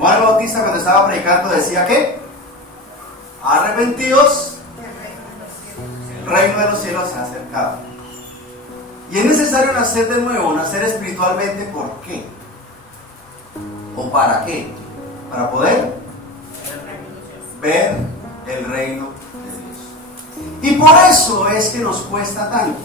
Juan el Bautista, cuando estaba predicando, decía que arrepentidos, el reino de los cielos se ha acercado. Y es necesario nacer de nuevo, nacer espiritualmente. ¿Por qué? ¿O para qué? Para poder ver el reino de Dios. Y por eso es que nos cuesta tanto.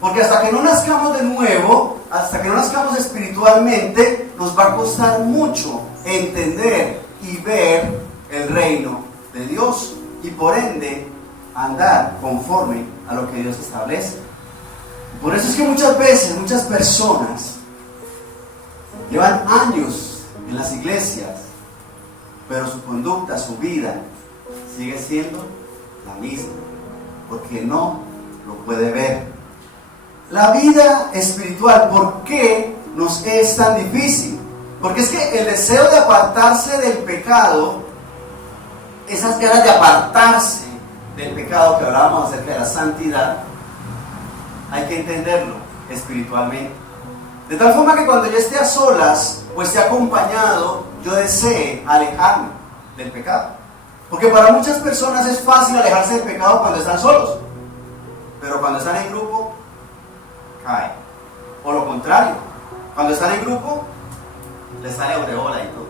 Porque hasta que no nazcamos de nuevo, hasta que no nazcamos espiritualmente, nos va a costar mucho entender y ver el reino de Dios. Y por ende, andar conforme a lo que Dios establece. Por eso es que muchas veces, muchas personas llevan años en las iglesias, pero su conducta, su vida, sigue siendo la misma, porque no lo puede ver. La vida espiritual, ¿por qué nos es tan difícil? Porque es que el deseo de apartarse del pecado, esas ganas de apartarse del pecado que hablábamos acerca de la santidad, hay que entenderlo espiritualmente. De tal forma que cuando yo esté a solas o esté acompañado, yo desee alejarme del pecado. Porque para muchas personas es fácil alejarse del pecado cuando están solos, pero cuando están en grupo, caen. O lo contrario, cuando están en grupo, les sale aureola y todo.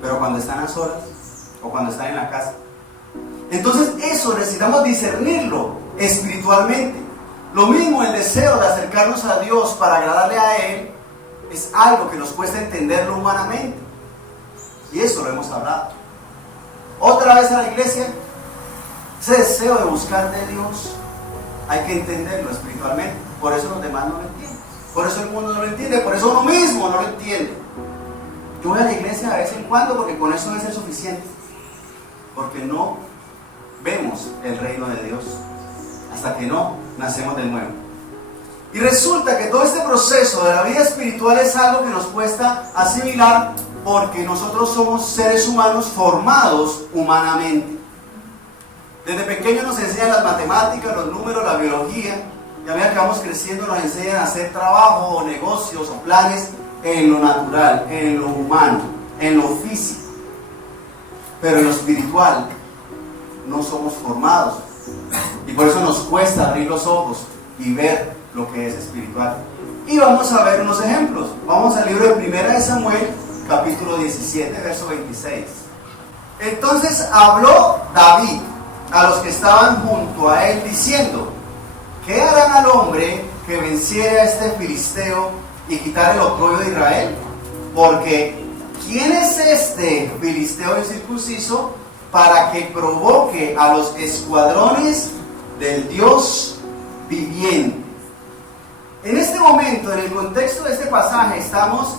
Pero cuando están a solas, o cuando están en la casa, entonces eso necesitamos discernirlo espiritualmente. Lo mismo, el deseo de acercarnos a Dios para agradarle a Él es algo que nos cuesta entenderlo humanamente. Y eso lo hemos hablado. Otra vez a la iglesia, ese deseo de buscar de Dios, hay que entenderlo espiritualmente. Por eso los demás no lo entienden. Por eso el mundo no lo entiende. Por eso uno mismo no lo entiende. Yo voy a la iglesia de vez en cuando porque con eso debe ser suficiente. Porque no vemos el reino de Dios hasta que no nacemos de nuevo. Y resulta que todo este proceso de la vida espiritual es algo que nos cuesta asimilar, porque nosotros somos seres humanos formados humanamente. Desde pequeños nos enseñan las matemáticas, los números, la biología, y a medida que vamos creciendo nos enseñan a hacer trabajo o negocios o planes en lo natural, en lo humano, en lo físico. Pero en lo espiritual no somos formados. Y por eso nos cuesta abrir los ojos y ver lo que es espiritual. Y vamos a ver unos ejemplos. Vamos al libro de 1 Samuel, capítulo 17, verso 26. Entonces habló David a los que estaban junto a él, diciendo: ¿qué harán al hombre que venciere a este filisteo y quitare el oprobio de Israel? Porque ¿quién es este filisteo incircunciso para que provoque a los escuadrones del Dios viviente? En este momento, en el contexto de este pasaje, estamos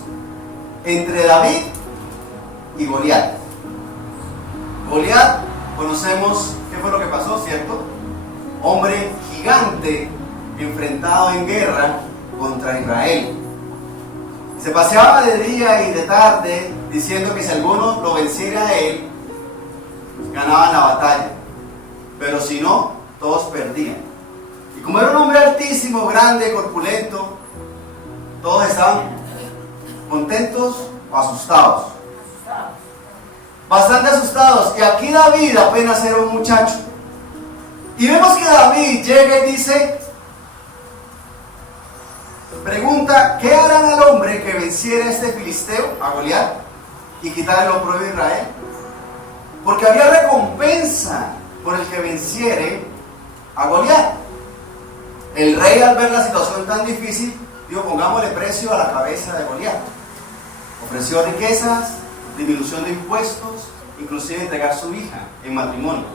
entre David y Goliat. Goliat, conocemos qué fue lo que pasó, ¿cierto? Hombre gigante enfrentado en guerra contra Israel. Se paseaba de día y de tarde diciendo que si alguno lo venciera a él, ganaban la batalla, pero si no, todos perdían. Y como era un hombre altísimo, grande, corpulento, todos estaban contentos o asustados. Bastante asustados. Y aquí David apenas era un muchacho. Y vemos que David llega y dice, pregunta: ¿qué harán al hombre que venciera a este filisteo, a Goliat, y quitar el oprobio de Israel? Porque había recompensa por el que venciere a Goliat. El rey, al ver la situación tan difícil, dijo: pongámosle precio a la cabeza de Goliat. Ofreció riquezas, disminución de impuestos, inclusive entregar su hija en matrimonio,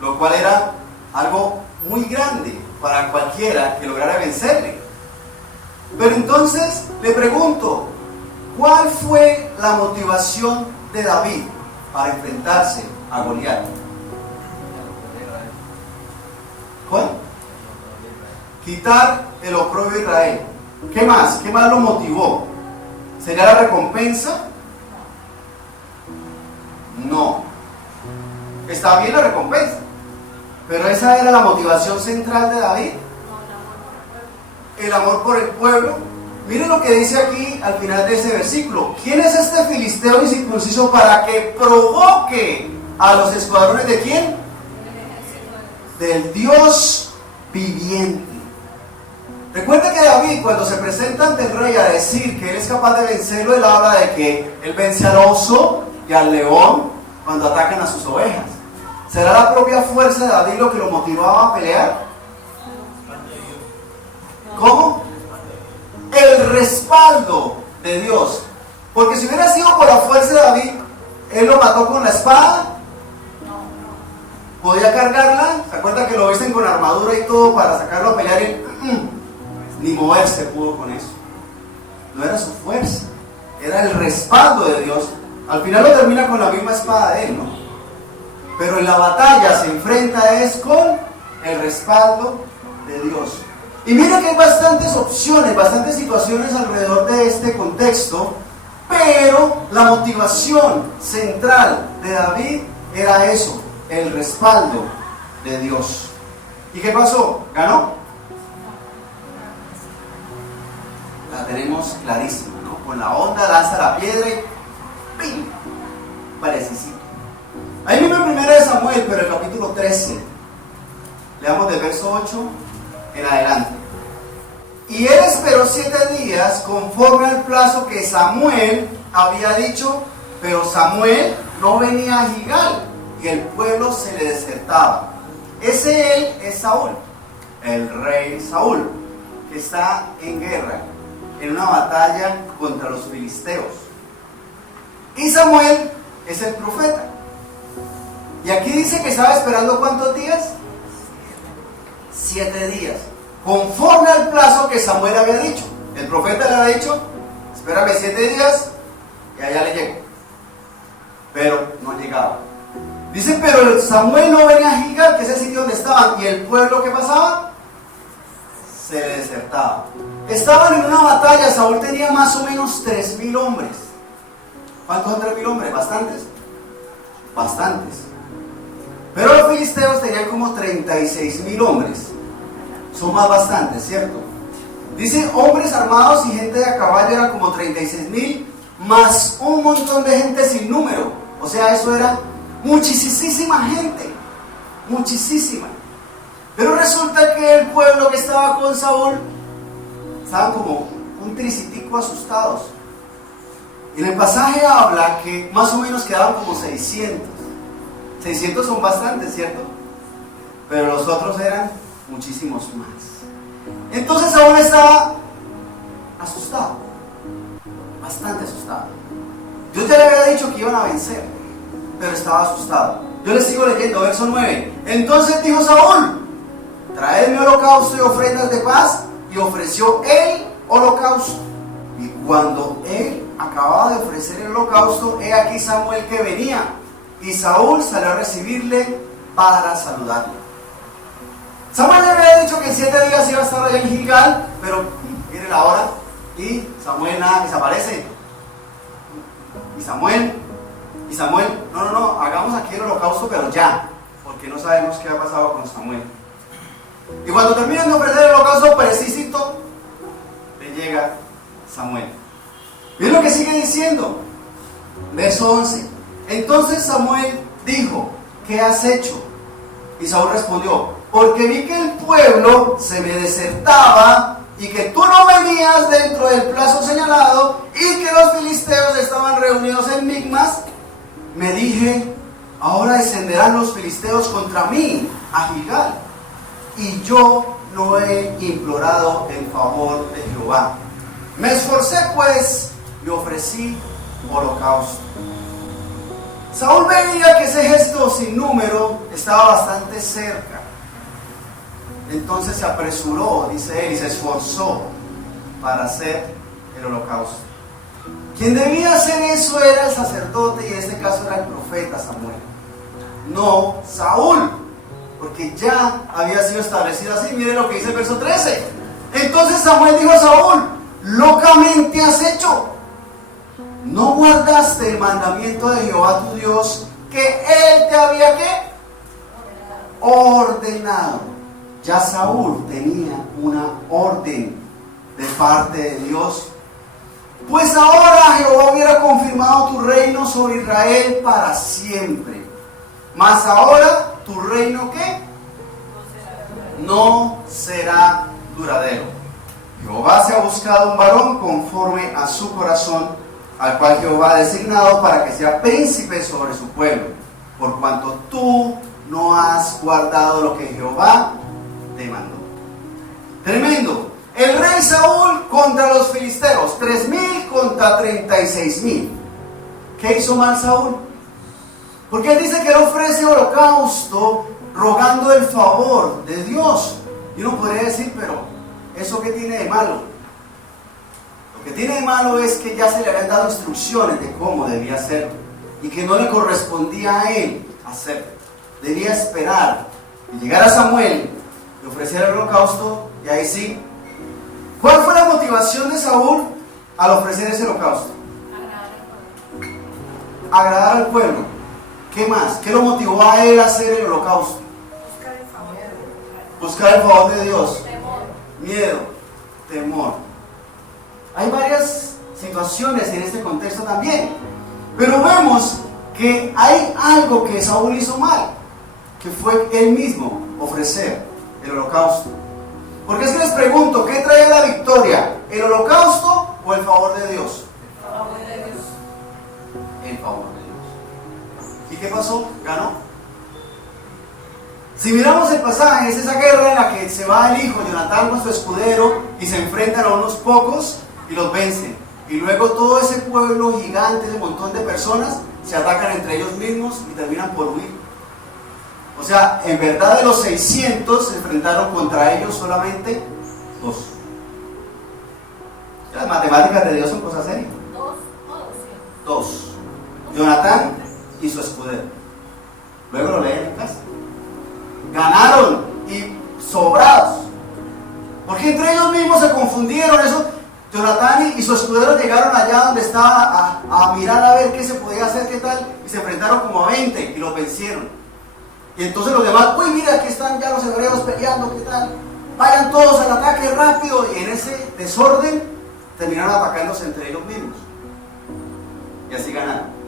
lo cual era algo muy grande para cualquiera que lograra vencerle. Pero entonces le pregunto, ¿cuál fue la motivación de David para enfrentarse a Goliat? ¿Cuál? Quitar el oprobio de Israel. ¿Qué más? ¿Qué más lo motivó? ¿Sería la recompensa? No. Está bien la recompensa, pero esa era la motivación central de David. El amor por el pueblo, Miren lo que dice aquí al final de ese versículo. ¿Quién es este filisteo incircunciso para que provoque a los escuadrones de quién? Del Dios viviente. Recuerda que David, cuando se presenta ante el rey a decir que él es capaz de vencerlo, él habla de que él vence al oso y al león cuando atacan a sus ovejas. ¿Será la propia fuerza de David lo que lo motivaba a pelear? ¿Cómo? El respaldo de Dios. Porque si hubiera sido por la fuerza de David, él lo mató con la espada. Podía cargarla. ¿Se acuerda que lo visten con armadura y todo para sacarlo a pelear? Y ni moverse pudo con eso. No era su fuerza, era el respaldo de Dios. Al final lo termina con la misma espada de él, ¿no? Pero en la batalla se enfrenta es con el respaldo de Dios. Y mira que hay bastantes opciones, bastantes situaciones alrededor de este contexto, pero la motivación central de David era eso, el respaldo de Dios. ¿Y qué pasó? ¿Ganó? La tenemos clarísima, ¿no? Con la onda lanza la piedra y ¡pim! Parecicito. Ahí mismo en 1 Samuel, pero el capítulo 13. Leamos del verso 8 en adelante. Y él esperó 7 días conforme al plazo que Samuel había dicho, pero Samuel no venía a Gilgal y el pueblo se le desertaba. Ese él es Saúl, el rey Saúl, que está en guerra, en una batalla contra los filisteos. Y Samuel es el profeta. Y aquí dice que estaba esperando ¿cuántos días? 7 días. Conforme al plazo que Samuel había dicho. El profeta le había dicho, espérame 7 días y allá le llego. Pero no llegaba. Dice, pero Samuel no venía a Gilgal, que es el sitio donde estaban. ¿Y el pueblo qué pasaba? Se le desertaba. Estaban en una batalla. Saúl tenía más o menos 3.000 hombres. ¿Cuántos son 3.000 hombres? ¿Bastantes? Bastantes. Pero los filisteos tenían como 36.000 hombres. Son más bastantes, ¿cierto? Dice, hombres armados y gente de a caballo eran como 36.000, más un montón de gente sin número. O sea, eso era muchísima gente. Muchísima. Pero resulta que el pueblo que estaba con Saúl estaban como un tricitico asustados. Y en el pasaje habla que más o menos quedaban como 600. 600 son bastantes, ¿cierto? Pero los otros eran muchísimos más. Entonces Saúl estaba asustado. Bastante asustado. Dios ya le había dicho que iban a vencer, pero estaba asustado. Yo les sigo leyendo, verso 9. Entonces dijo Saúl, traedme holocausto y ofrendas de paz. Y ofreció el holocausto. Y cuando él acababa de ofrecer el holocausto, he aquí Samuel que venía. Y Saúl salió a recibirle para saludarlo. Samuel le había dicho que en 7 días iba a estar allá en Gilgal, pero viene la hora y Samuel nada que se aparece. Y Samuel, no, hagamos aquí el holocausto, pero ya, porque no sabemos qué ha pasado con Samuel. Y cuando terminan de ofrecer el holocausto, precisito, le llega Samuel. Miren lo que sigue diciendo, verso 11. Entonces Samuel dijo, ¿qué has hecho? Y Saúl respondió, porque vi que el pueblo se me desertaba y que tú no venías dentro del plazo señalado y que los filisteos estaban reunidos en Micmas. Me dije, ahora descenderán los filisteos contra mí a Gilgal. Y yo no he implorado el favor de Jehová. Me esforcé pues y ofrecí holocausto. Saúl veía que ese ejército sin número estaba bastante cerca. Entonces se apresuró, dice él, y se esforzó para hacer el holocausto. Quien debía hacer eso era el sacerdote, y en este caso era el profeta Samuel, no Saúl, porque ya había sido establecido así. Miren lo que dice el verso 13. Entonces Samuel dijo a Saúl, locamente has hecho. ¿No guardaste el mandamiento de Jehová tu Dios que él te había ¿qué? Ordenado. Ya Saúl tenía una orden de parte de Dios. Pues ahora Jehová hubiera confirmado tu reino sobre Israel para siempre. Mas ahora tu reino, ¿qué? No será duradero. Jehová se ha buscado un varón conforme a su corazón, al cual Jehová ha designado para que sea príncipe sobre su pueblo, por cuanto tú no has guardado lo que Jehová te mandó. Tremendo. El rey Saúl contra los filisteos, 3,000 contra 36,000. ¿Qué hizo mal Saúl? Porque él dice que él ofrece holocausto rogando el favor de Dios. Y uno podría decir, pero ¿eso qué tiene de malo? Lo que tiene de malo es que ya se le habían dado instrucciones de cómo debía hacerlo y que no le correspondía a él hacerlo. Debía esperar y llegar a Samuel y ofrecer el holocausto, y ahí sí. ¿Cuál fue la motivación de Saúl al ofrecer ese holocausto? Agradar al pueblo. ¿Qué más? ¿Qué lo motivó a él a hacer el holocausto? Buscar el favor de Dios. Miedo, temor. Hay varias situaciones en este contexto también, pero vemos que hay algo que Saúl hizo mal, que fue él mismo ofrecer el holocausto. Porque es que les pregunto, ¿qué trae la victoria? ¿El holocausto o el favor de Dios? El favor de Dios. El favor de Dios. ¿Y qué pasó? Ganó. Si miramos el pasaje, es esa guerra en la que se va el hijo Jonatán con su escudero y se enfrentan a unos pocos y los vencen. Y luego todo ese pueblo gigante, ese montón de personas, se atacan entre ellos mismos y terminan por huir. O sea, en verdad de los 600 se enfrentaron contra ellos solamente 2. Las matemáticas de Dios son cosas serias. 2. Jonatán y su escudero. Luego lo leen en casa. Ganaron y sobrados. Porque entre ellos mismos se confundieron. Eso, Jonatán y su escudero llegaron allá donde estaba a mirar a ver qué se podía hacer, qué tal, y se enfrentaron como a 20 y los vencieron. Y entonces los demás, uy, mira, aquí están ya los hebreos peleando, ¿qué tal? Vayan todos al ataque rápido. Y en ese desorden terminaron atacándose entre ellos mismos. Y así ganaron.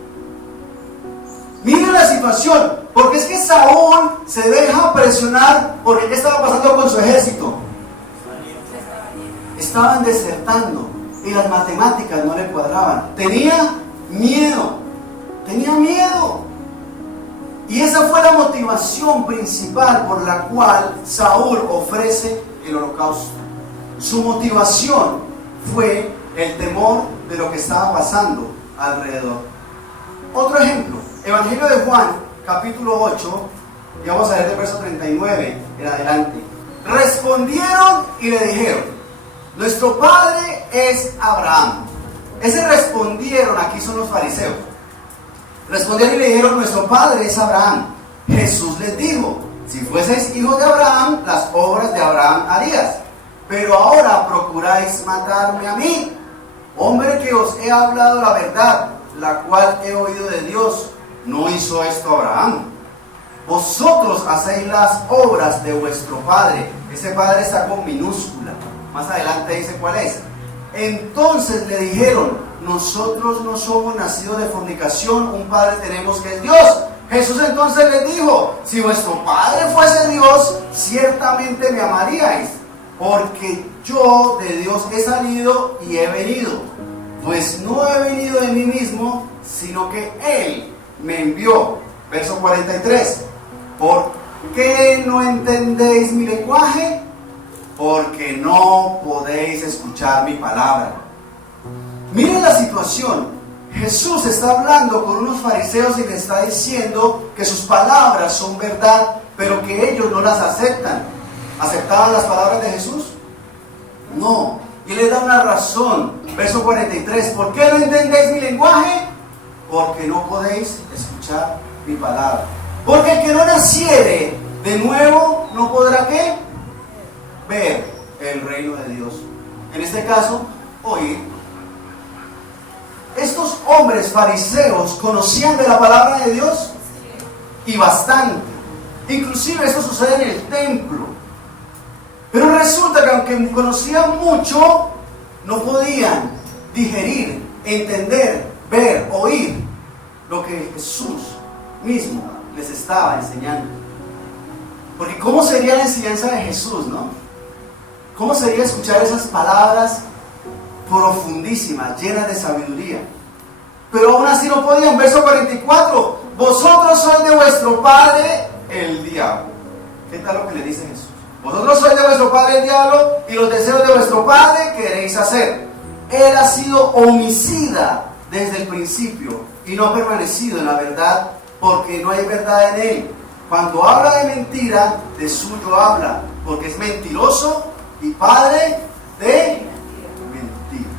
Miren la situación, porque es que Saúl se deja presionar porque ¿qué estaba pasando con su ejército? Estaban desertando y las matemáticas no le cuadraban. Tenía miedo. Y esa fue la motivación principal por la cual Saúl ofrece el holocausto. Su motivación fue el temor de lo que estaba pasando alrededor. Otro ejemplo, Evangelio de Juan, capítulo 8, y vamos a ver del verso 39 en adelante. Respondieron y le dijeron, nuestro padre es Abraham. Ese respondieron aquí son los fariseos. Respondieron y le dijeron, nuestro padre es Abraham. Jesús les dijo, si fueseis hijos de Abraham, las obras de Abraham harías. Pero ahora procuráis matarme a mí, hombre que os he hablado la verdad, la cual he oído de Dios. No hizo esto Abraham. Vosotros hacéis las obras de vuestro padre. Ese padre está con minúscula. Más adelante dice cuál es. Entonces le dijeron, nosotros no somos nacidos de fornicación, un padre tenemos que es Dios. Jesús entonces les dijo, si vuestro padre fuese Dios, ciertamente me amaríais, porque yo de Dios he salido y he venido. Pues no he venido de mí mismo, sino que Él me envió. Verso 43. ¿Por qué no entendéis mi lenguaje? Porque no podéis escuchar mi palabra. Miren la situación. Jesús está hablando con unos fariseos y les está diciendo que sus palabras son verdad, pero que ellos no las aceptan. ¿Aceptaban las palabras de Jesús? No. Y les da una razón. Verso 43. ¿Por qué no entendéis mi lenguaje? Porque no podéis escuchar mi palabra. Porque el que no naciere de nuevo no podrá ¿qué? Ver el reino de Dios. En este caso, oír. Estos hombres fariseos conocían de la palabra de Dios y bastante. Inclusive esto sucede en el templo. Pero resulta que aunque conocían mucho, no podían digerir, entender, ver, oír lo que Jesús mismo les estaba enseñando. Porque ¿cómo sería la enseñanza de Jesús, no? ¿Cómo sería escuchar esas palabras profundísimas, llenas de sabiduría? Pero aún así no podían. Verso 44: vosotros sois de vuestro padre el diablo. ¿Qué tal lo que le dice Jesús? Vosotros sois de vuestro padre el diablo, y los deseos de vuestro padre queréis hacer. Él ha sido homicida desde el principio y no ha permanecido en la verdad, porque no hay verdad en él. Cuando habla de mentira, de suyo habla, porque es mentiroso y padre de mentira.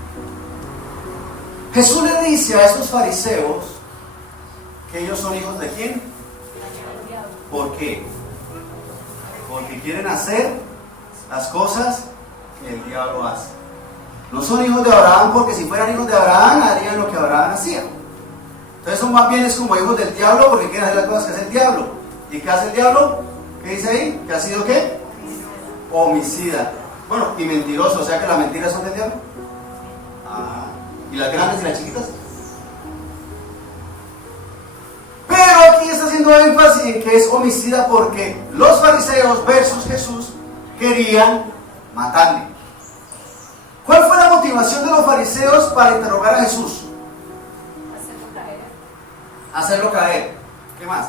Jesús le dice a estos fariseos que ellos son hijos de ¿quién? ¿Por qué? Porque quieren hacer las cosas que el diablo hace. No son hijos de Abraham, porque si fueran hijos de Abraham harían lo que Abraham hacía. Entonces son más bien es como hijos del diablo, porque quieren hacer las cosas que hace el diablo. ¿Y qué hace el diablo? ¿Qué dice ahí? ¿Que ha sido qué? Homicida. Bueno, y mentiroso, o sea que las mentiras son del diablo. ¿Y las grandes y las chiquitas? Pero aquí está haciendo énfasis en que es homicida, porque los fariseos versus Jesús querían matarle. ¿Cuál fue la motivación de los fariseos para interrogar a Jesús? Hacerlo caer. ¿Qué más?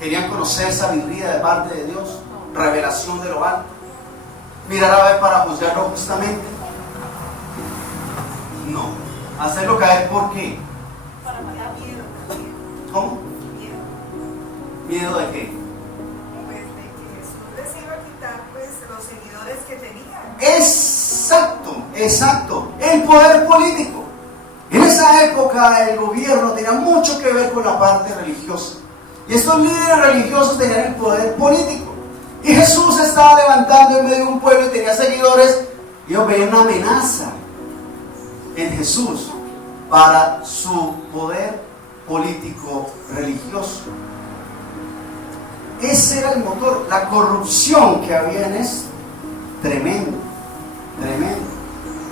Querían conocer sabiduría de parte de Dios, revelación de lo alto, mirar a ver para juzgarlo justamente. No. Hacerlo caer, ¿por qué? Para matar miedo. ¿Cómo? Miedo. ¿Miedo de qué? Pues de que Jesús les iba a quitar pues los seguidores que tenían. Exacto. El poder político. En esa época el gobierno tenía mucho que ver con la parte religiosa. Y estos líderes religiosos tenían el poder político. Y Jesús se estaba levantando en medio de un pueblo y tenía seguidores. Y ellos veían una amenaza en Jesús para su poder político religioso. Ese era el motor, la corrupción que había en esto. Tremendo.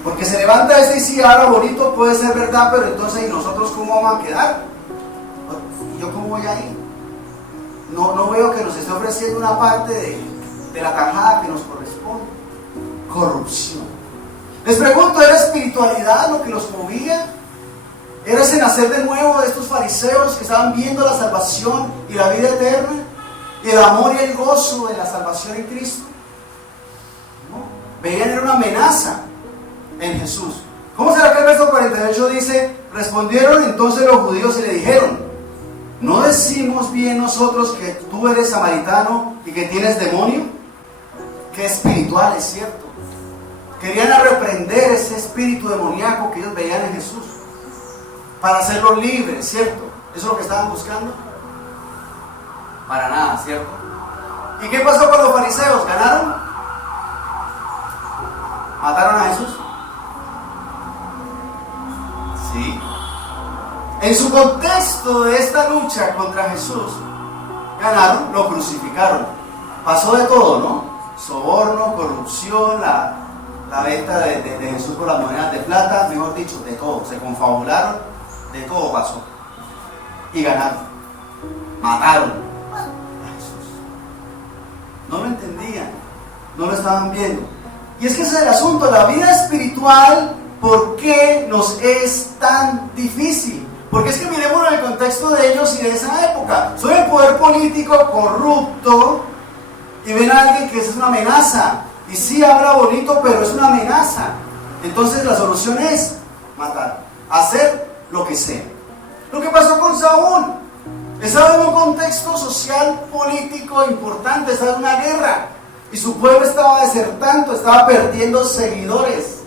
Porque se levanta este y si habla bonito, puede ser verdad, pero entonces ¿y nosotros cómo vamos a quedar? ¿Y yo cómo voy a ir? No veo que nos esté ofreciendo una parte de la tajada que nos corresponde. Corrupción. Les pregunto, ¿era espiritualidad lo que los movía? ¿Era ese nacer de nuevo de estos fariseos que estaban viendo la salvación y la vida eterna? ¿Y el amor y el gozo de la salvación en Cristo? No. Veían era una amenaza en Jesús. ¿Cómo será que el verso 48 dice: respondieron entonces los judíos y le dijeron: ¿no decimos bien nosotros que tú eres samaritano y que tienes demonio? Qué espiritual, es cierto. Querían reprender ese espíritu demoníaco que ellos veían en Jesús, para hacerlo libre, ¿cierto? ¿Eso es lo que estaban buscando? Para nada, ¿cierto? ¿Y qué pasó con los fariseos? ¿Ganaron? ¿Mataron a Jesús? Sí. En su contexto de esta lucha contra Jesús, ganaron, lo crucificaron. Pasó de todo, ¿no? Soborno, corrupción, la venta de Jesús por las monedas de plata, mejor dicho, de todo. Se confabularon, de todo pasó. Y ganaron. Mataron a Jesús. No lo entendían, no lo estaban viendo. Y es que ese es el asunto, la vida espiritual, ¿por qué nos es tan difícil? Porque es que miremos en el contexto de ellos y de esa época. Son el poder político corrupto y ven a alguien que es una amenaza. Y sí habla bonito, pero es una amenaza. Entonces la solución es matar, hacer lo que sea. Lo que pasó con Saúl. Estaba en un contexto social, político importante, estaba en una guerra. Y su pueblo estaba desertando, estaba perdiendo seguidores.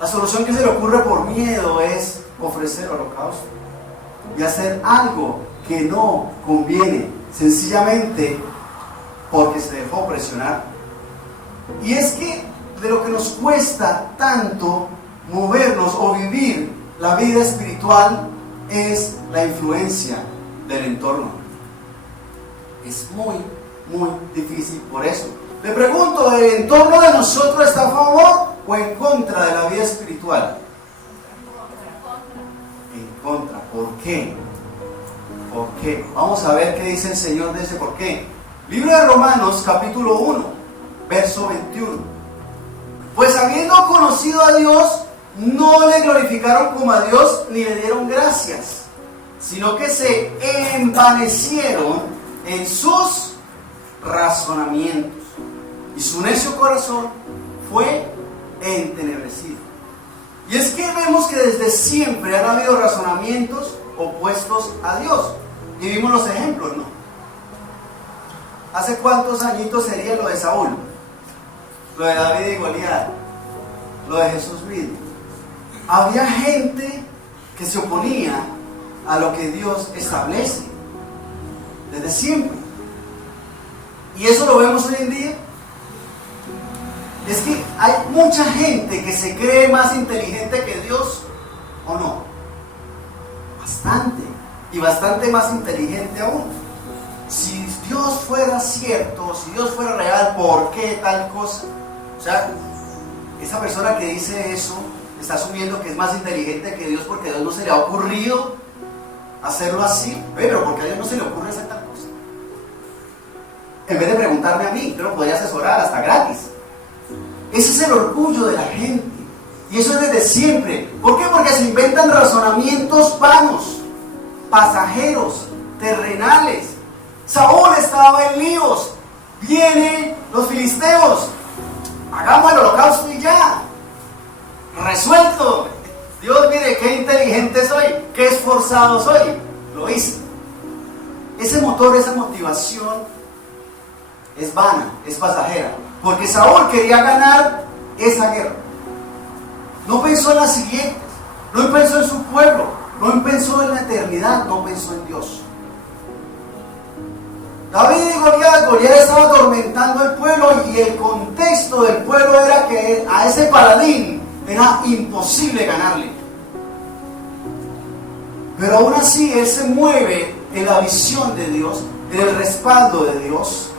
La solución que se le ocurre por miedo es ofrecer holocausto y hacer algo que no conviene, sencillamente porque se dejó presionar. Y es que de lo que nos cuesta tanto movernos o vivir la vida espiritual es la influencia del entorno. Es muy difícil por eso. Le pregunto, ¿el entorno de nosotros está a favor o en contra de la vida espiritual? En contra. ¿Por qué? ¿Por qué? Vamos a ver qué dice el Señor de ese por qué. Libro de Romanos, capítulo 1, verso 21. Pues habiendo conocido a Dios, no le glorificaron como a Dios ni le dieron gracias, sino que se envanecieron en sus razonamientos, y su necio corazón fue entenebrecido. Y es que vemos que desde siempre han habido razonamientos opuestos a Dios, y vimos los ejemplos, ¿no? ¿Hace cuántos añitos sería lo de Saúl? Lo de David y Goliat, lo de Jesús mismo. Había gente que se oponía a lo que Dios establece desde siempre. Y eso lo vemos hoy en día. Es que hay mucha gente que se cree más inteligente que Dios, ¿o no? Bastante. Y bastante más inteligente aún. Si Dios fuera cierto, si Dios fuera real, ¿por qué tal cosa? O sea, esa persona que dice eso está asumiendo que es más inteligente que Dios porque a Dios no se le ha ocurrido hacerlo así. Pero porque a Dios no se le ocurre hacer tal cosa. En vez de preguntarme a mí, yo lo podría asesorar hasta gratis. Ese es el orgullo de la gente. Y eso es desde siempre. ¿Por qué? Porque se inventan razonamientos vanos, pasajeros, terrenales. Saúl estaba en líos. Vienen los filisteos. Hagamos el holocausto y ya. Resuelto. Dios, mire qué inteligente soy, qué esforzado soy. Lo hice. Ese motor, esa motivación es vana, es pasajera. Porque Saúl quería ganar esa guerra. No pensó en las siguientes. No pensó en su pueblo. No pensó en la eternidad. No pensó en Dios. David y Goliat estaba atormentando al pueblo, y el contexto del pueblo era que a ese paladín era imposible ganarle. Pero aún así él se mueve en la visión de Dios, en el respaldo de Dios.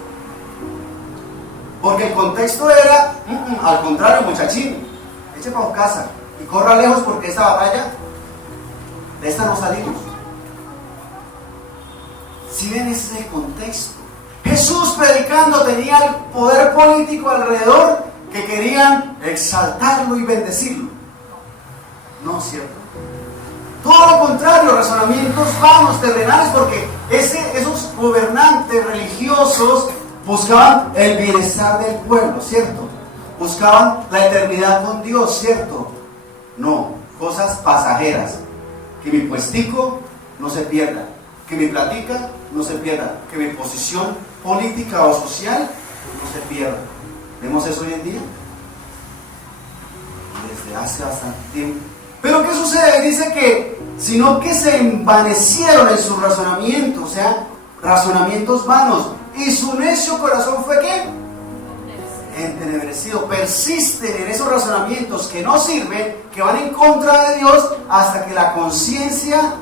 Porque el contexto era, al contrario, muchachín, eche para casa y corra lejos porque esta batalla, de esta no salimos. Si ven, ese es el contexto. Jesús predicando tenía el poder político alrededor que querían exaltarlo y bendecirlo. No, ¿cierto? Todo lo contrario, razonamientos vanos, terrenales, porque esos gobernantes religiosos buscaban el bienestar del pueblo, ¿cierto? Buscaban la eternidad con Dios, ¿cierto? No, cosas pasajeras. Que mi puestico no se pierda, que mi platica no se pierda, que mi posición política o social no se pierda. ¿Vemos eso hoy en día? Desde hace bastante tiempo. Pero ¿qué sucede? Dice que, sino que se envanecieron en sus razonamientos, o sea, razonamientos vanos. Y su necio corazón fue ¿qué? Entenebrecido. Persisten en esos razonamientos que no sirven, que van en contra de Dios, hasta que la conciencia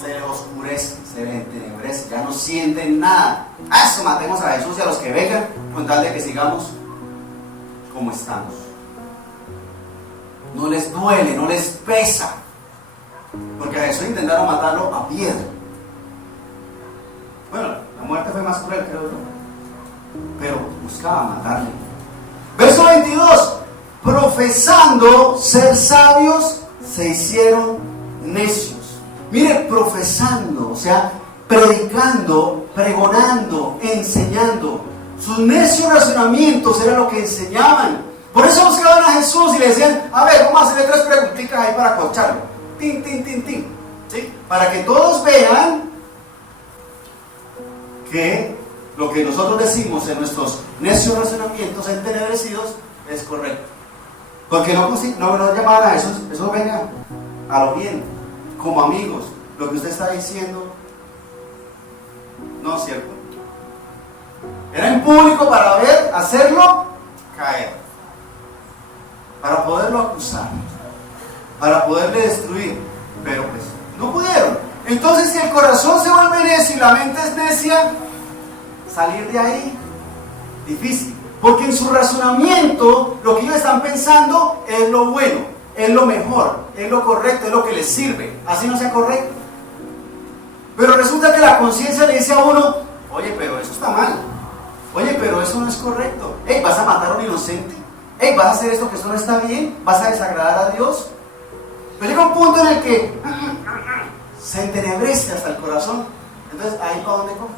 se les oscurece, se les entenebrece, ya no sienten nada. A eso matemos a Jesús y a los que vengan, con tal de que sigamos como estamos. No les duele, no les pesa, porque a Jesús intentaron matarlo a piedra. Bueno, la muerte fue más cruel, creo yo, pero buscaba matarle. Verso 22: profesando ser sabios, se hicieron necios. Mire, profesando, o sea, predicando, pregonando, enseñando. Sus necios razonamientos era lo que enseñaban. Por eso buscaban a Jesús y le decían: a ver, vamos a hacerle 3 preguntitas ahí para corcharlo. Tin, tin, tin, tin. ¿Sí? Para que todos vean que lo que nosotros decimos en nuestros necios razonamientos entenebrecidos es correcto. Porque no llamaban a Jesús: Jesús, venga a lo bien, como amigos. Lo que usted está diciendo no es cierto. Era en público para hacerlo caer, para poderlo acusar, para poderle destruir, pero pues no pudieron. Entonces, si el corazón se vuelve necio y la mente es necia, salir de ahí, difícil. Porque en su razonamiento, lo que ellos están pensando es lo bueno, es lo mejor, es lo correcto, es lo que les sirve. Así no sea correcto. Pero resulta que la conciencia le dice a uno, oye, pero eso está mal. Oye, pero eso no es correcto. Hey, ¿vas a matar a un inocente? Hey, ¿vas a hacer esto que eso no está bien? ¿Vas a desagradar a Dios? Pero llega un punto en el que se entenebrece hasta el corazón. Entonces, ¿ahí para dónde coge?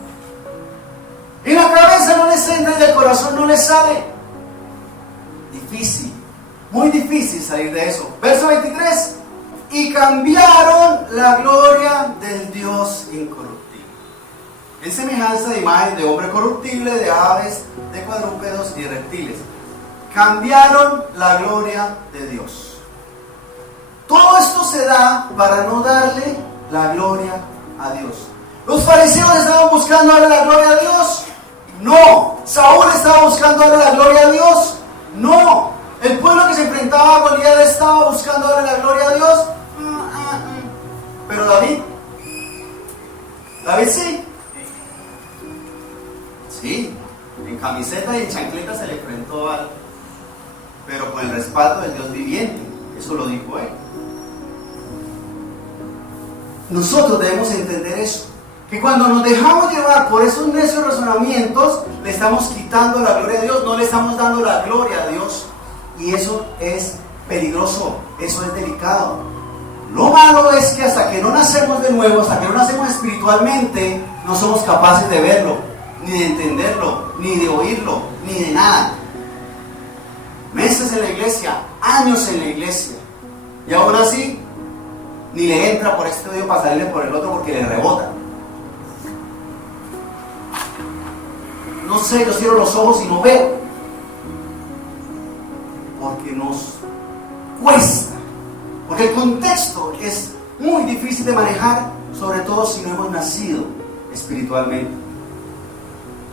Y la cabeza no les entra y del corazón no les sale. Difícil, muy difícil salir de eso. Verso 23. Y cambiaron la gloria del Dios incorruptible en semejanza de imagen de hombre corruptible, de aves, de cuadrúpedos y de reptiles. Cambiaron la gloria de Dios. Todo esto se da para no darle la gloria a Dios. ¿Los fariseos estaban buscando darle la gloria a Dios? No. ¿Saúl estaba buscando darle la gloria a Dios? No. ¿El pueblo que se enfrentaba a Goliat estaba buscando darle la gloria a Dios? Pero David sí. Sí, en camiseta y en chancleta se le enfrentó al... pero con el respaldo del Dios viviente. Eso lo dijo él. Nosotros debemos entender eso. Que cuando nos dejamos llevar por esos necios razonamientos, le estamos quitando la gloria a Dios, no le estamos dando la gloria a Dios. Y eso es peligroso, eso es delicado. Lo malo es que hasta que no nacemos de nuevo, hasta que no nacemos espiritualmente, no somos capaces de verlo, ni de entenderlo, ni de oírlo, ni de nada. Meses en la iglesia, años en la iglesia, y aún así, ni le entra por este oído para salirle por el otro porque le rebota. No sé, yo cierro los ojos y no veo. Porque nos cuesta. Porque el contexto es muy difícil de manejar, sobre todo si no hemos nacido espiritualmente.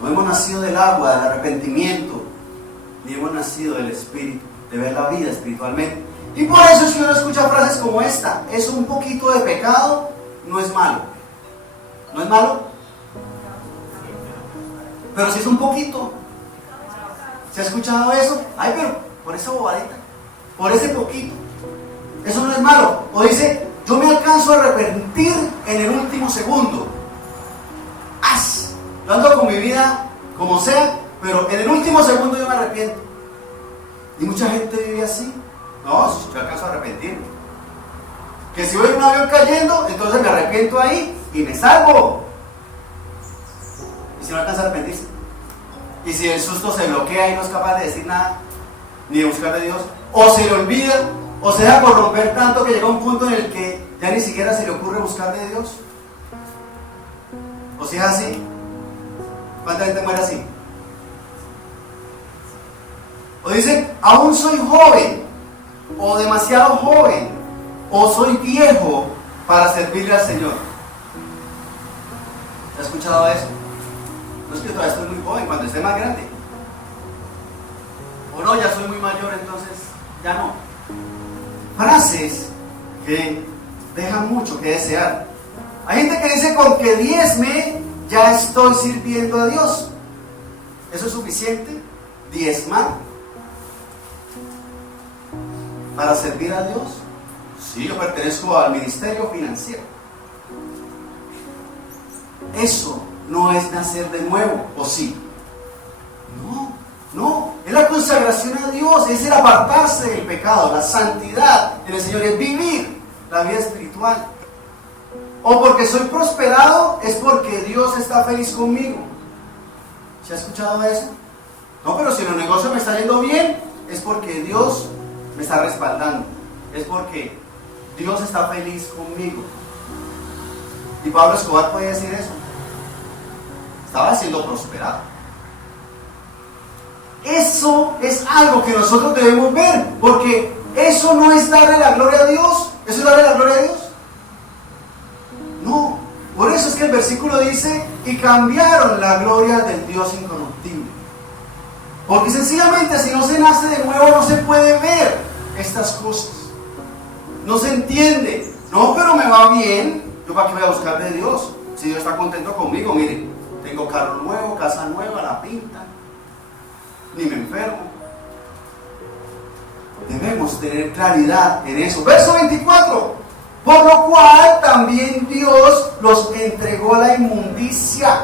No hemos nacido del agua, del arrepentimiento, ni hemos nacido del Espíritu, de ver la vida espiritualmente. Y por eso si uno escucha frases como esta, es un poquito de pecado, no es malo. ¿No es malo? Pero si es un poquito. ¿Se ha escuchado eso? Ay, pero por esa bobadita, por ese poquito, eso no es malo. O dice, yo me alcanzo a arrepentir en el último segundo. Yo ando con mi vida como sea, pero en el último segundo yo me arrepiento. Y mucha gente vive así. No, yo alcanzo a arrepentirme. Que si voy en un avión cayendo, entonces me arrepiento ahí y me salvo. Y si no alcanza a arrepentirse, y si el susto se bloquea y no es capaz de decir nada, ni de buscar de Dios, o se le olvida, o se deja corromper tanto que llega un punto en el que ya ni siquiera se le ocurre buscar de Dios. O si es así, ¿cuánta gente muere así? O dicen, aún soy joven, o demasiado joven, o soy viejo para servirle al Señor. ¿Has escuchado eso? No es que todavía estoy muy joven, cuando esté más grande. O no, ya soy muy mayor, entonces ya no. Frases que dejan mucho que desear. Hay gente que dice, con que diezme ya estoy sirviendo a Dios. ¿Eso es suficiente? ¿Diezmar para servir a Dios? Sí, yo pertenezco al ministerio financiero. Eso no es nacer de nuevo, ¿o sí? No, es la consagración a Dios, es el apartarse del pecado, la santidad en el Señor, es vivir la vida espiritual. O porque soy prosperado, es porque Dios está feliz conmigo. ¿Se ha escuchado eso? No, pero si en los negocios me está yendo bien, es porque Dios me está respaldando, es porque Dios está feliz conmigo. Y Pablo Escobar puede decir eso. Estaba siendo prosperado. Eso es algo que nosotros debemos ver, porque eso no es darle la gloria a Dios. ¿Eso es darle la gloria a Dios? No. Por eso es que el versículo dice, y cambiaron la gloria del Dios incorruptible. Porque sencillamente si no se nace de nuevo no se puede ver estas cosas. No se entiende. No, pero me va bien. ¿Yo para qué voy a buscar de Dios? Si Dios está contento conmigo, miren, tengo carro nuevo, casa nueva, la pinta. ni me enfermo. Debemos tener claridad en eso. Verso 24. Por lo cual también Dios los entregó a la inmundicia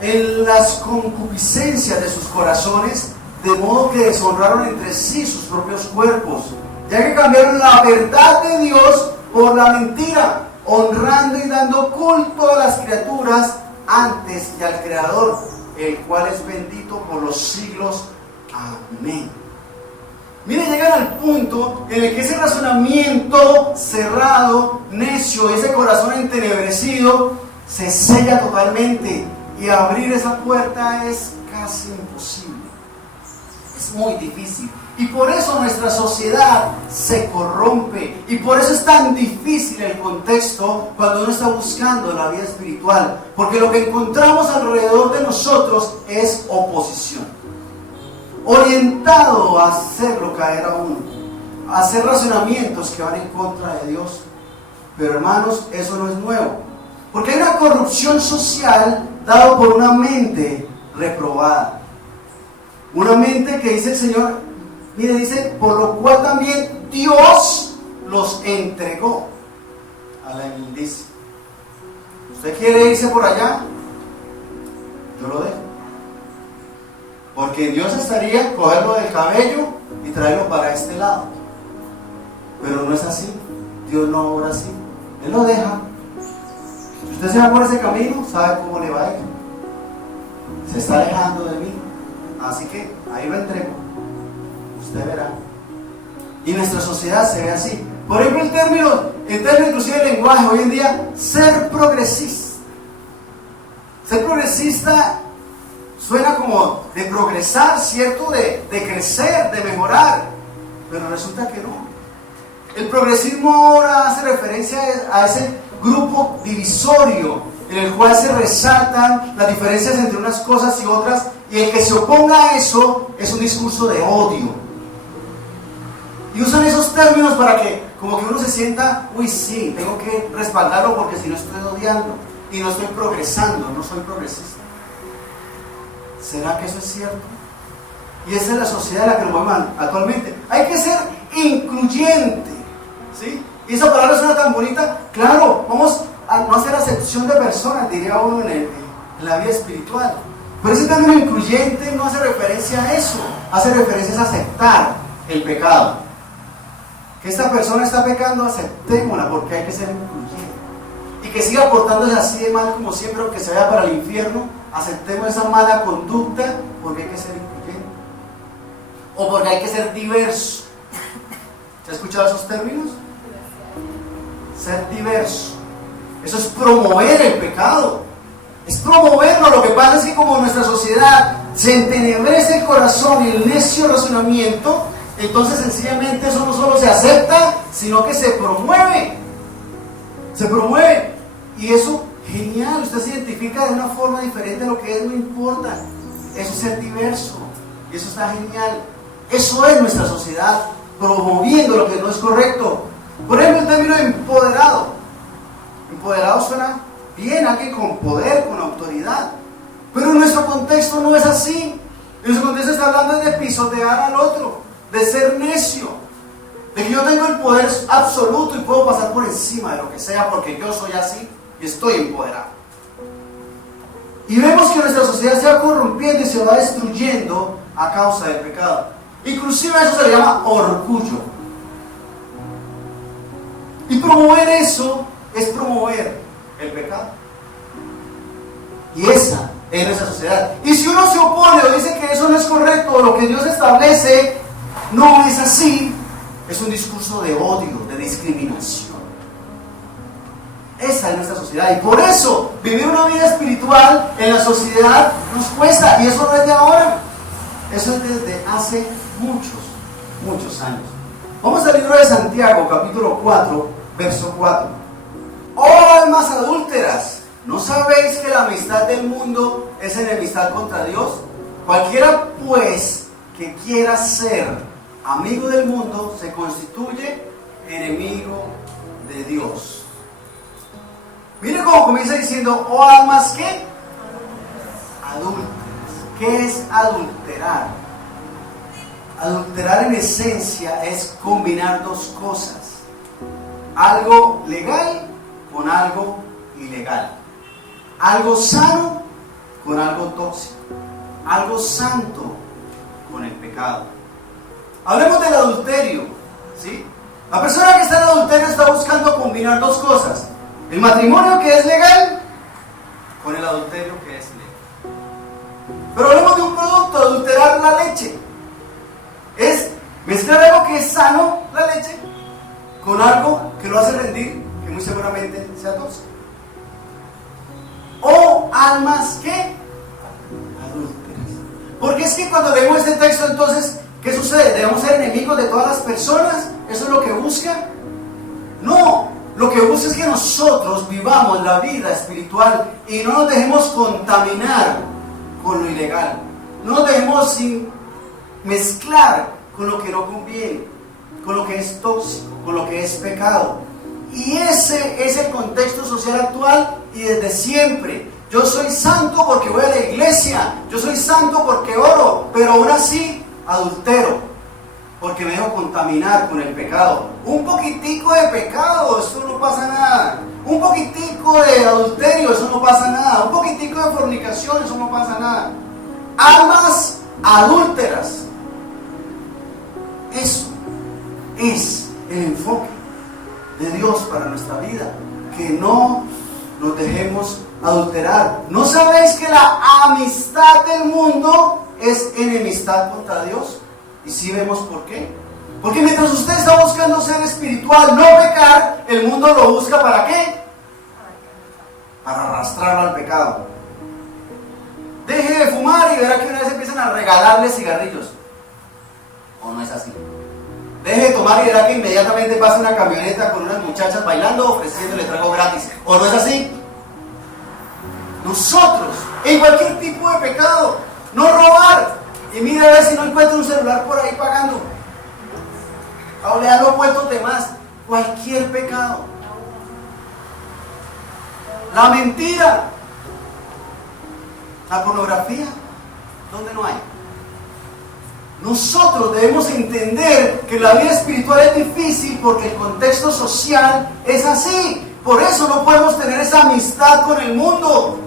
en las concupiscencias de sus corazones, de modo que deshonraron entre sí sus propios cuerpos, ya que cambiaron la verdad de Dios por la mentira, honrando y dando culto a las criaturas antes que al Creador, el cual es bendito por los siglos. Amén. Miren, llegan al punto en el que ese razonamiento cerrado, necio, ese corazón entenebrecido, se sella totalmente, y abrir esa puerta es casi imposible. Es muy difícil. Y por eso nuestra sociedad se corrompe. Y por eso es tan difícil el contexto cuando uno está buscando la vida espiritual. Porque lo que encontramos alrededor de nosotros es oposición, orientado a hacerlo caer a uno, a hacer razonamientos que van en contra de Dios. Pero hermanos, eso no es nuevo, porque hay una corrupción social dada por una mente reprobada, una mente que dice el Señor, mire, dice, por lo cual también Dios los entregó a la inmundicia. ¿Usted quiere irse por allá? Yo lo dejo. Porque Dios estaría cogerlo del cabello y traerlo para este lado. Pero no es así. Dios no obra así. Él lo deja. Si usted se va por ese camino, sabe cómo le va a ir. Se está alejando de mí. Así que ahí lo entrego. Usted verá. Y nuestra sociedad se ve así. Por ejemplo, el término inclusive el lenguaje hoy en día, ser progresista. Ser progresista suena como de progresar, ¿cierto? De crecer, de mejorar. Pero resulta que no. El progresismo ahora hace referencia a ese grupo divisorio en el cual se resaltan las diferencias entre unas cosas y otras, y el que se oponga a eso es un discurso de odio. Y usan esos términos para que como que uno se sienta, uy, sí, tengo que respaldarlo porque si no estoy odiando y no estoy progresando, no soy progresista. ¿Será que eso es cierto? Y esa es la sociedad en la que nos movemos actualmente. Hay que ser incluyente, ¿sí? Y esa palabra suena tan bonita. Claro, vamos a no hacer acepción de personas, diría uno en la vida espiritual. Pero ese término incluyente no hace referencia a eso. Hace referencia a aceptar el pecado. Que esta persona está pecando, aceptémosla, porque hay que ser incluyente. Y que siga portándose así de mal como siempre, o que se vaya para el infierno, aceptemos esa mala conducta, porque hay que ser incluyente. O porque hay que ser diverso. ¿Se ha escuchado esos términos? Ser diverso. Eso es promover el pecado. Es promoverlo. Lo que pasa es que como nuestra sociedad se entenebrece el corazón y el necio razonamiento, entonces sencillamente eso no solo se acepta, sino que se promueve. Se promueve. Y eso, genial, usted se identifica de una forma diferente a lo que es, no importa. Eso es ser diverso. Y eso está genial. Eso es nuestra sociedad, promoviendo lo que no es correcto. Por ejemplo, el término empoderado. Empoderado suena bien, alguien con poder, con autoridad. Pero en nuestro contexto no es así. En nuestro contexto está hablando de pisotear al otro, de ser necio, de que yo tengo el poder absoluto y puedo pasar por encima de lo que sea porque yo soy así y estoy empoderado. Y vemos que nuestra sociedad se va corrompiendo y se va destruyendo a causa del pecado. Inclusive a eso se le llama orgullo. Y promover eso es promover el pecado. Y esa es nuestra sociedad. Y si uno se opone o dice que eso no es correcto o lo que Dios establece no es así, es un discurso de odio, de discriminación. Esa es nuestra sociedad. Y por eso vivir una vida espiritual en la sociedad nos cuesta. Y eso no es de ahora. Eso es desde hace muchos años. Vamos al libro de Santiago, capítulo 4, verso 4. ¡Oh, almas adúlteras! ¿No sabéis que la amistad del mundo es enemistad contra Dios? Cualquiera, pues, que quiera ser amigo del mundo, se constituye enemigo de Dios. Mire cómo comienza diciendo, oh almas, ¿qué? Adúlteras. ¿Qué es adulterar? Adulterar en esencia es combinar dos cosas. Algo legal con algo ilegal. Algo sano con algo tóxico. Algo santo con el pecado. Hablemos del adulterio, ¿sí? La persona que está en adulterio está buscando combinar dos cosas. El matrimonio, que es legal, con el adulterio, que es legal. Pero hablemos de un producto, adulterar la leche. Es mezclar algo que es sano, la leche, con algo que lo hace rendir, que muy seguramente sea tóxico. O almas que adúlteras. Porque es que cuando leemos este texto, entonces, ¿qué sucede? ¿Debemos ser enemigos de todas las personas? ¿Eso es lo que busca? No, lo que busca es que nosotros vivamos la vida espiritual y no nos dejemos contaminar con lo ilegal. No nos dejemos mezclar con lo que no conviene, con lo que es tóxico, con lo que es pecado. Y ese es el contexto social actual y desde siempre. Yo soy santo porque voy a la iglesia, yo soy santo porque oro, pero aún así adultero, porque me dejo contaminar con el pecado. Un poquitico de pecado, eso no pasa nada. Un poquitico de adulterio, eso no pasa nada. Un poquitico de fornicación, eso no pasa nada. Almas adúlteras. Eso es el enfoque de Dios para nuestra vida. Que no nos dejemos adulterar. ¿No sabéis que la amistad del mundo es enemistad contra Dios? Y sí vemos por qué. Porque mientras usted está buscando ser espiritual, no pecar, el mundo lo busca ¿para qué? Para arrastrarlo al pecado. Deje de fumar y verá que una vez empiezan a regalarle cigarrillos. ¿O no es así? Deje de tomar y verá que inmediatamente pasa una camioneta con unas muchachas bailando ofreciéndole trago gratis. ¿O no es así? Nosotros, en cualquier tipo de pecado, no robar. Y mira a ver si no encuentra un celular por ahí pagando. O le dan los vueltos de más. Cualquier pecado. La mentira. La pornografía. ¿Dónde no hay? Nosotros debemos entender que la vida espiritual es difícil porque el contexto social es así. Por eso no podemos tener esa amistad con el mundo.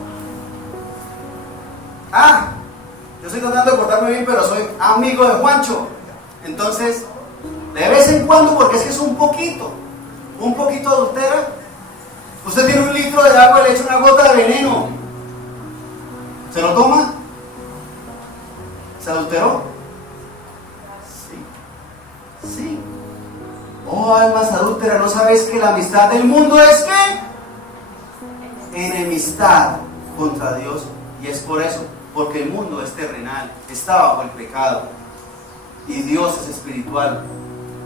Yo estoy tratando de portarme bien, pero soy amigo de Juancho. Entonces, de vez en cuando, porque es que es un poquito adultera. Usted tiene un litro de agua y le echa una gota de veneno. ¿Se lo toma? ¿Se adulteró? Sí. Oh, almas adúlteras, ¿no sabéis que la amistad del mundo es qué? Enemistad contra Dios. Y es por eso, porque el mundo es terrenal, está bajo el pecado. Y Dios es espiritual.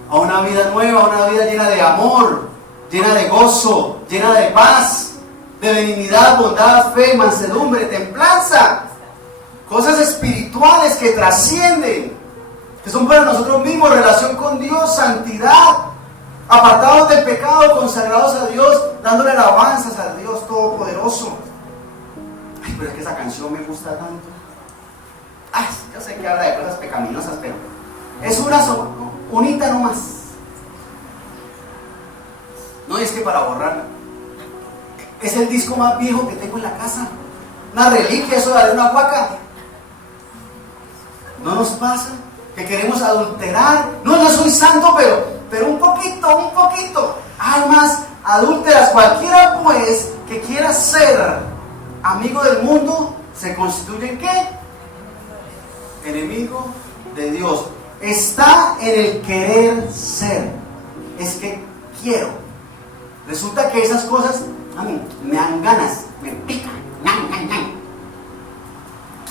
A una vida nueva, a una vida llena de amor, llena de gozo, llena de paz, de benignidad, bondad, fe, mansedumbre, templanza. Cosas espirituales que trascienden, que son para nosotros mismos, relación con Dios, santidad, apartados del pecado, consagrados a Dios, dándole alabanzas a Dios Todopoderoso. Ay, pero es que esa canción me gusta tanto. Ay, yo sé que habla de cosas pecaminosas, pero es unita nomás. No, es que para borrarla. Es el disco más viejo que tengo en la casa. Una reliquia, eso de una huaca. ¿No nos pasa que queremos adulterar? No, yo soy santo, pero un poquito. Almas adúlteras. Cualquiera pues que quiera ser amigo del mundo se constituye ¿en qué? Enemigo de Dios. Está en el querer ser. Es que quiero. Resulta que esas cosas a mí me dan ganas, me pican.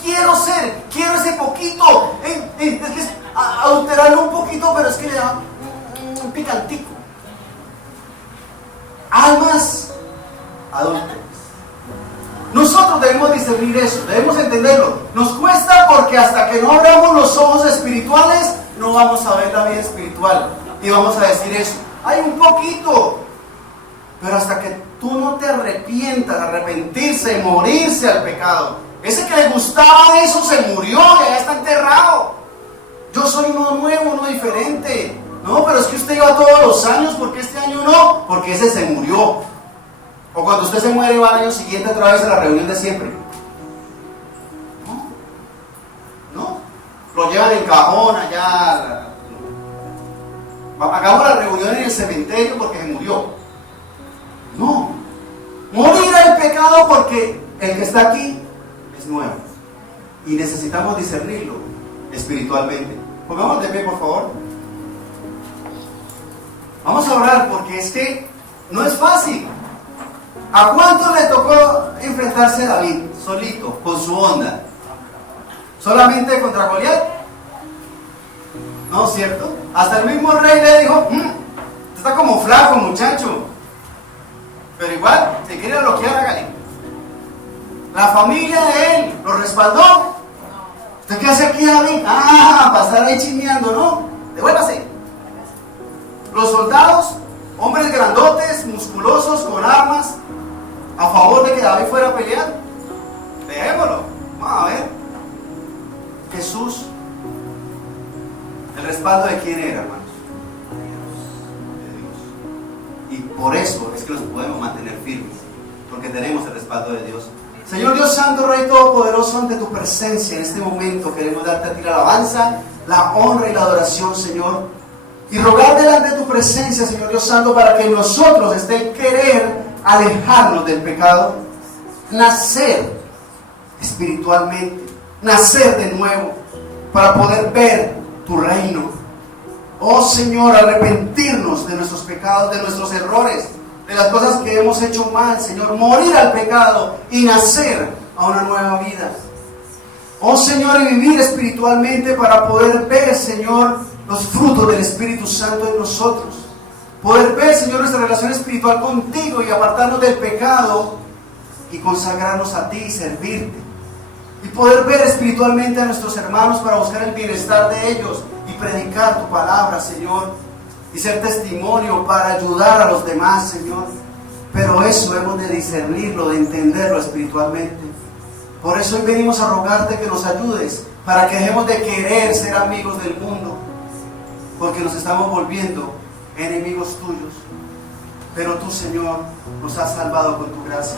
Quiero ser, quiero ese poquito. Es que es adulterarlo un poquito, pero es que le da un picantico. Almas adúlteras. Nosotros debemos discernir eso, debemos entenderlo. Nos cuesta porque hasta que no abramos los ojos espirituales, no vamos a ver la vida espiritual. Y vamos a decir eso. Hay un poquito. Pero hasta que tú no te arrepientas, arrepentirse, morirse al pecado. Ese que le gustaba eso se murió, ya está enterrado. Yo soy uno nuevo, uno diferente. No, pero es que usted iba todos los años, ¿por qué este año no? Porque ese se murió. O cuando usted se muere va al año siguiente otra vez a la reunión de siempre. No. Lo llevan en cajón allá. Hagamos la reunión en el cementerio porque se murió. No. Morir al pecado porque el que está aquí es nuevo. Y necesitamos discernirlo espiritualmente. Pongamos de pie, por favor. Vamos a orar porque es que no es fácil. ¿A cuánto le tocó enfrentarse a David solito, con su onda? ¿Solamente contra Goliat? No, ¿cierto? Hasta el mismo rey le dijo, está como flaco, muchacho. Pero igual, se quiere bloquear, hágale. La familia de él lo respaldó. ¿Usted qué hace aquí, David? Pasar ahí chismeando, ¿no? Devuélvase. Los soldados, hombres grandotes, musculosos, con armas, a favor de que David fuera a pelear. Dejémoslo. Vamos a ver. Jesús, ¿el respaldo de quién era, hermanos? De Dios. Y por eso es que nos podemos mantener firmes, porque tenemos el respaldo de Dios. Señor Dios Santo, Rey Todopoderoso, ante tu presencia en este momento queremos darte a ti la alabanza, la honra y la adoración, Señor. Y rogar delante de tu presencia, Señor Dios Santo, para que en nosotros esté el querer alejarnos del pecado, nacer espiritualmente, nacer de nuevo, para poder ver tu reino. Oh Señor, arrepentirnos de nuestros pecados, de nuestros errores, de las cosas que hemos hecho mal, Señor, morir al pecado y nacer a una nueva vida. Oh Señor, y vivir espiritualmente para poder ver, Señor, los frutos del Espíritu Santo en nosotros. Poder ver, Señor, nuestra relación espiritual contigo y apartarnos del pecado y consagrarnos a ti y servirte. Y poder ver espiritualmente a nuestros hermanos para buscar el bienestar de ellos y predicar tu palabra, Señor. Y ser testimonio para ayudar a los demás, Señor. Pero eso hemos de discernirlo, de entenderlo espiritualmente. Por eso hoy venimos a rogarte que nos ayudes para que dejemos de querer ser amigos del mundo, porque nos estamos volviendo enemigos tuyos. Pero tú, Señor, nos has salvado con tu gracia.